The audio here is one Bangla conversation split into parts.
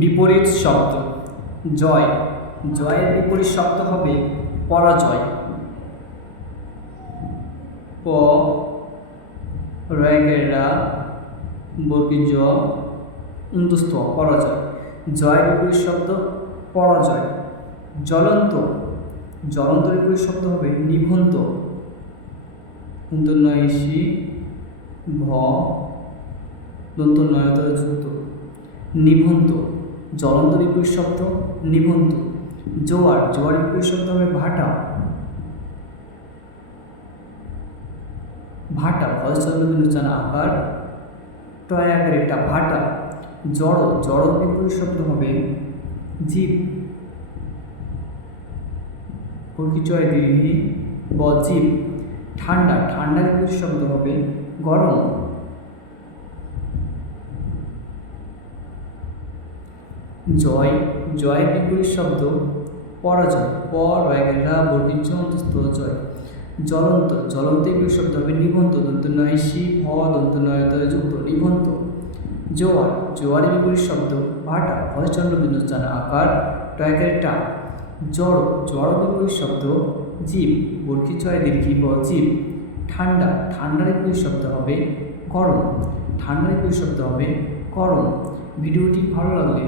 বিপরীত শব্দ জয়, জয়ের বিপরীত শব্দ হবে পরাজয়। প রা বর্গী জ উন্তস্থ পরাজয়। জয়ের বিপরীত শব্দ পরাজয়। জ্বলন্ত, জ্বলন্তের বিপরীত শব্দ হবে নিভন্ত। নয়সি ভ দন্ত নয়তরে যুক্ত নিভন্ত। জ্বলন্ত বিপরীত শব্দ নিভন্ত। জোয়ার, জোয়ার বিপরীত শব্দ হবে ভাটা। ভাটা ভয়চন্দ্রবিন্দুচান আকার টয় আকার এটা ভাটা। জড়, জড় বিপরীত শব্দ হবে জীব। পরিচয় দীর্ঘি ব জীব। ঠান্ডা, ঠান্ডার বিপরীত শব্দ হবে গরম। জয়, জয়ের বিপরীত শব্দ পরাজয়। প রা বর্গী জ অন্তস্থ জয়। জ্বলন্ত, জ্বলন্তের বিপরীত শব্দ হবে নিভন্ত। দন্ত নয়সি ভ দন্ত নয়তরে যুক্ত নিভন্ত। জোয়ার, জোয়ারের বিপরীত শব্দ ভাটা। ভয়চন্দ্রবিন্দুচান আকার টয়কের টা। জড়, জড় বিপরীত শব্দ জীব। বর্গী ছয় দীর্ঘি ব জীব। ঠান্ডা, ঠান্ডার বিপরীত শব্দ হবে গরম। ঠান্ডার বিপরীত শব্দ হবে গরম। ভিডিওটি ভালো লাগলে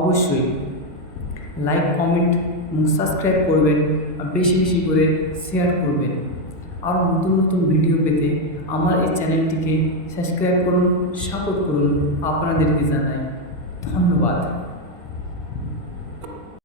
অবশ্যই লাইক, কমেন্ট এবং সাবস্ক্রাইব করবেন আর বেশি বেশি করে শেয়ার করবেন। আরও নতুন নতুন ভিডিও পেতে আমার এই চ্যানেলটিকে সাবস্ক্রাইব করুন, সাপোর্ট করুন। আপনাদেরকে জানাই ধন্যবাদ।